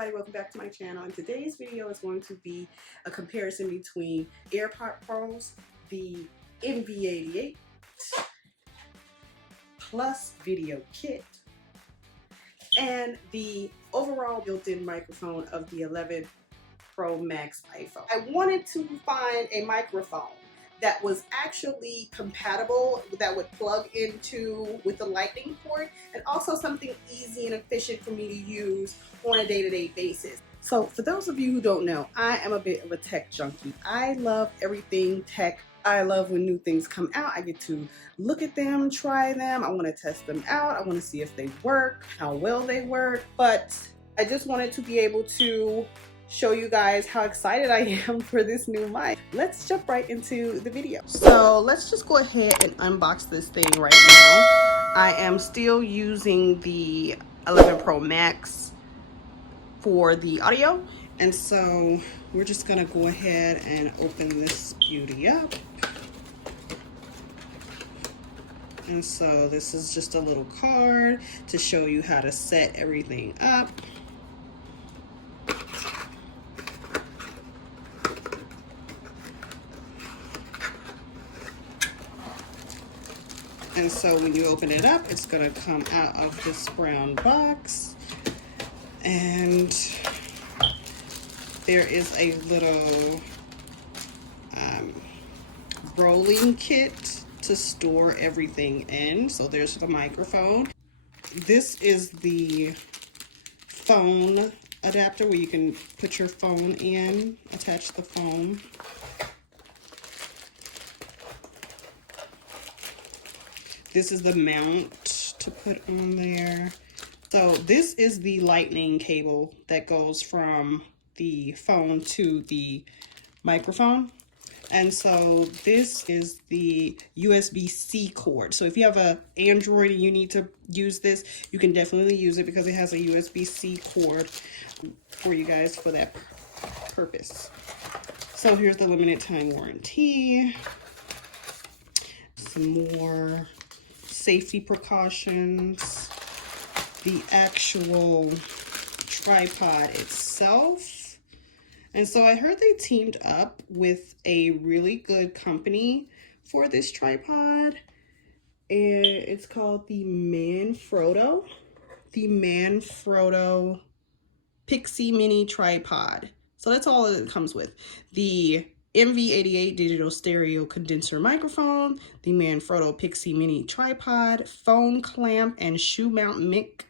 everybody, welcome back to my channel. And today's video is going to be a comparison between AirPods Pros, the MV88 Plus video kit, and the overall built-in microphone of the 11 Pro Max iPhone. I wanted to find a microphone that was actually compatible, that would plug into with the lightning port, and also something easy and efficient for me to use on a day-to-day basis. So for those of you who don't know, I am a bit of a tech junkie. I love everything tech. I love when new things come out. I get to look at them, try them. I want to test them out. I want to see if they work, how well they work. But I just wanted to be able to show you guys how excited I am for this new mic. Let's jump right into the video. So let's just go ahead and unbox this thing right now. I am still using the 11 Pro Max for the audio, and so we're just gonna go ahead and open this beauty up. And so this is just a little card to show you how to set everything up. And so when you open it up, it's gonna come out of this brown box. And there is a little rolling kit to store everything in. So there's the microphone. This is the phone adapter where you can put your phone in, attach the phone. This is the mount to put on there. So this is the lightning cable that goes from the phone to the microphone. And so this is the USB-C cord. So if you have an Android and you need to use this, you can definitely use it because it has a USB-C cord for you guys for that purpose. So here's the limited time warranty. Some more safety precautions, the actual tripod itself. And so I heard they teamed up with a really good company for this tripod, and it's called the Manfrotto Pixie Mini Tripod. So that's all it comes with: the MV88 digital stereo condenser microphone, the Manfrotto Pixie Mini Tripod, phone clamp, and shoe mount mic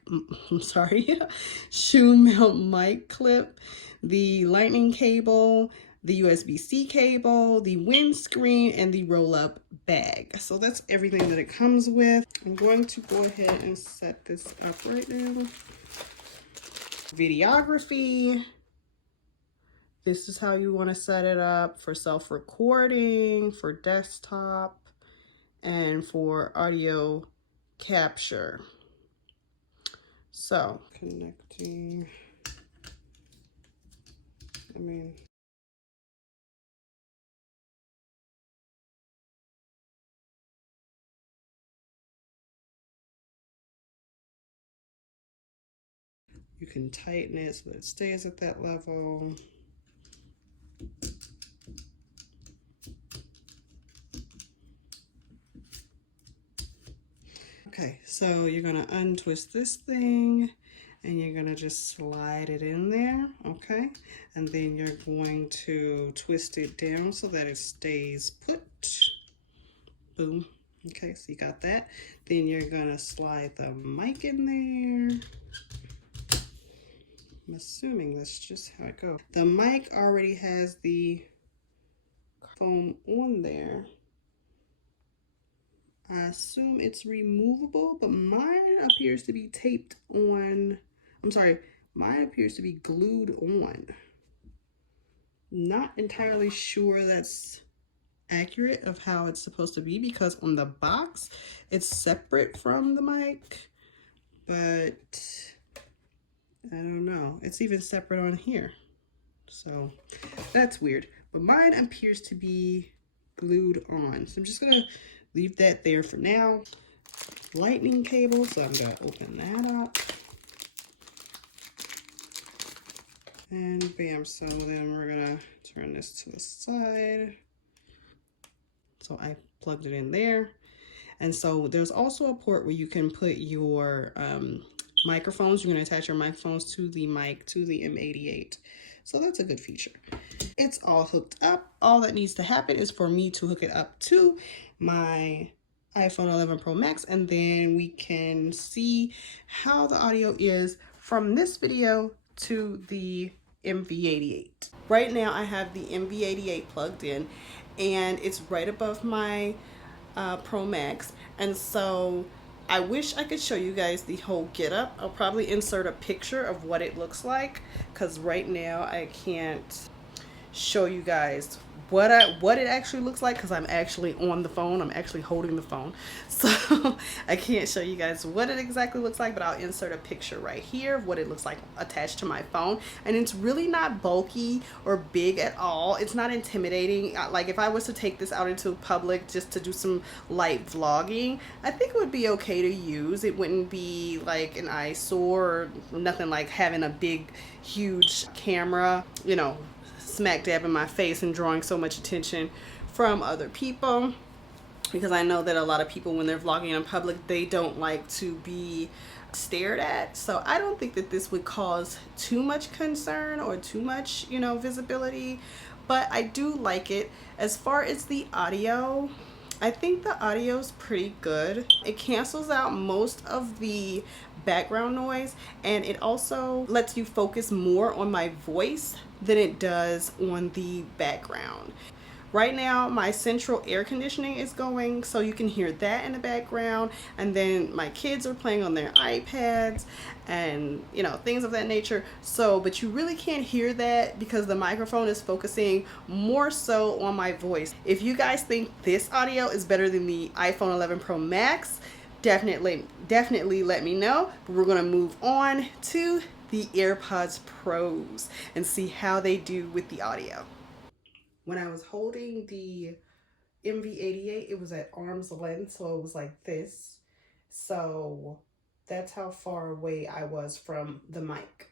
clip, the lightning cable, the USB-C cable, the windscreen, and the roll-up bag. So that's everything that it comes with. I'm going to go ahead and set this up right now. Videography. This is how you want to set it up for self-recording, for desktop, and for audio capture. So, connecting. You can tighten it so that it stays at that level. Okay, so you're gonna untwist this thing and you're gonna just slide it in there, okay? And then you're going to twist it down so that it stays put. Boom. Okay, so you got that. Then you're gonna slide the mic in there. I'm assuming that's just how it goes. The mic already has the foam on there. I assume it's removable, but mine appears to be taped on. I'm sorry, mine appears to be glued on. Not entirely sure that's accurate of how it's supposed to be, because on the box it's separate from the mic, but I don't know. It's even separate on here. So that's weird. But mine appears to be glued on. So I'm just gonna leave that there for now. Lightning cable, so I'm gonna open that up. And bam, so then we're gonna turn this to the side. So I plugged it in there. And so there's also a port where you can put your microphones. You're gonna attach your microphones to the mic, to the M88. So that's a good feature. It's all hooked up. All that needs to happen is for me to hook it up to my iPhone 11 Pro Max, and then we can see how the audio is from this video to the MV88. Right now I have the MV88 plugged in, and it's right above my Pro Max, and so I wish I could show you guys the whole getup. I'll probably insert a picture of what it looks like, because right now I can't show you guys what it actually looks like, because I'm actually on the phone. I'm actually holding the phone, so I can't show you guys what it exactly looks like, but I'll insert a picture right here of what it looks like attached to my phone. And it's really not bulky or big at all. It's not intimidating. Like if I was to take this out into public just to do some light vlogging, I think it would be okay to use. It wouldn't be like an eyesore or nothing like having a big huge camera, you know, smack dab in my face and drawing so much attention from other people, because I know that a lot of people, when they're vlogging in public, they don't like to be stared at. So I don't think that this would cause too much concern or too much, you know, visibility, but I do like it. As far as the audio, I think the audio is pretty good. It cancels out most of the background noise, and it also lets you focus more on my voice than it does on the background. Right now my central air conditioning is going, so you can hear that in the background, and then my kids are playing on their iPads and, you know, things of that nature. So but you really can't hear that because the microphone is focusing more so on my voice. If you guys think this audio is better than the iPhone 11 Pro Max, definitely let me know. But we're going to move on to the AirPods Pros and see how they do with the audio. When I was holding the MV88, it was at arm's length, so it was like this. So that's how far away I was from the mic.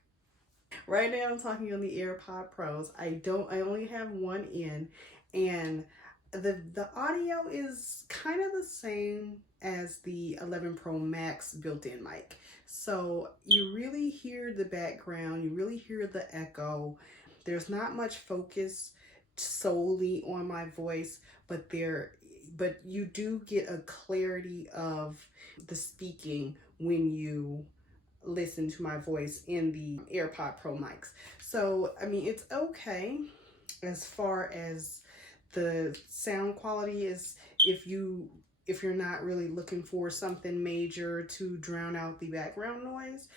Right now I'm talking on the AirPod Pros. I only have one in, and the audio is kind of the same as the 11 Pro Max built-in mic. So you really hear the background, you really hear the echo. There's not much focus solely on my voice, but you do get a clarity of the speaking when you listen to my voice in the AirPod Pro mics. So I mean, it's okay as far as the sound quality is, if you're not really looking for something major to drown out the background noise.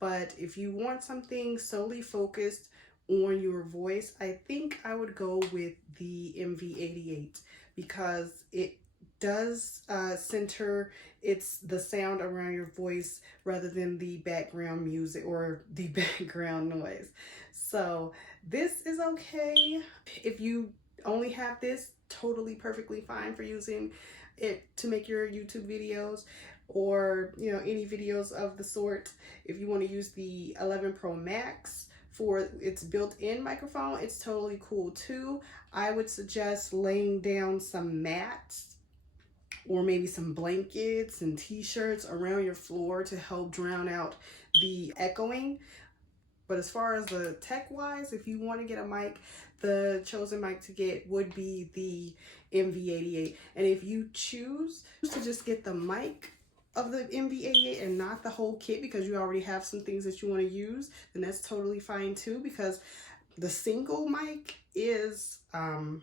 But if you want something solely focused on your voice, I think I would go with the MV88, because it does center the sound around your voice rather than the background music or the background noise. So this is okay. If you only have this, totally perfectly fine for using it to make your YouTube videos, or, you know, any videos of the sort. If you want to use the 11 Pro Max for its built-in microphone, it's totally cool too. I would suggest laying down some mats or maybe some blankets and t-shirts around your floor to help drown out the echoing. But as far as the tech-wise, if you want to get a mic, the chosen mic to get would be the MV88. And if you choose to just get the mic of the MV88 and not the whole kit because you already have some things that you want to use, then that's totally fine too, because the single mic is, I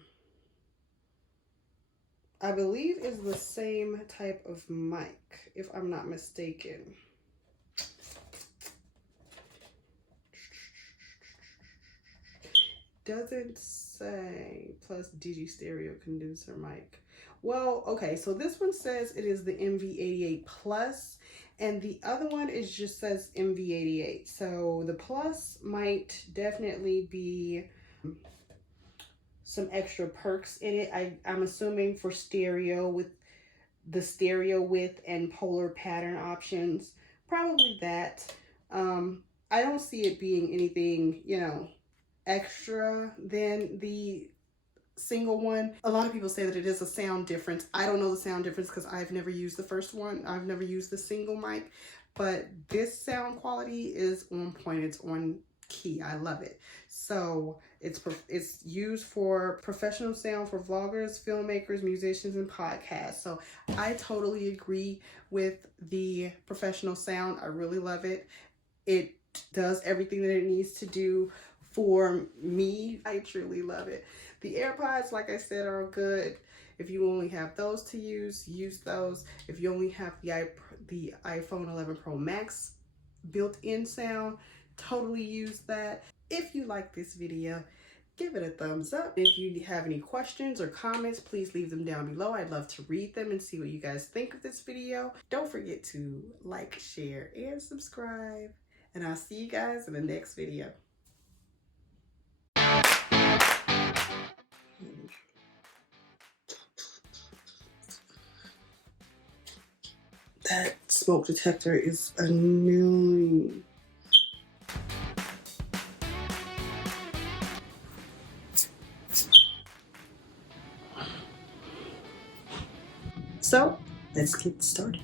believe, is the same type of mic, if I'm not mistaken. Doesn't say, plus digi stereo condenser mic. Well, okay, so this one says it is the MV88 Plus, and the other one is just says MV88. So the Plus might definitely be some extra perks in it. I'm assuming for stereo, with the stereo width and polar pattern options, probably that. I don't see it being anything, you know, extra than the single one. A lot of people say that it is a sound difference. I don't know the sound difference because I've never used the first one. I've never used the single mic, but this sound quality is on point. It's on key. I love it. So it's used for professional sound for vloggers, filmmakers, musicians, and podcasts. So I totally agree with the professional sound. I really love it. It does everything that it needs to do for me. I truly love it. The AirPods, like I said, are good. If you only have those to use those. If you only have the iPhone 11 Pro Max built-in sound, totally use that. If you like this video, give it a thumbs up. If you have any questions or comments, please leave them down below. I'd love to read them and see what you guys think of this video. Don't forget to like, share, and subscribe. And I'll see you guys in the next video. That smoke detector is annoying. So, let's get started.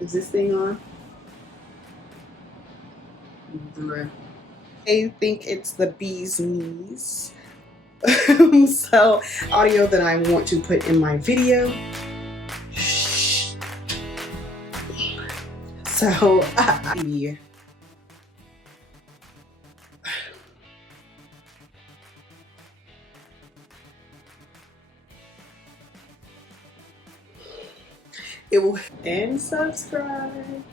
Is this thing on? I think it's the bee's knees. So, audio that I want to put in my video. So, it will, and subscribe.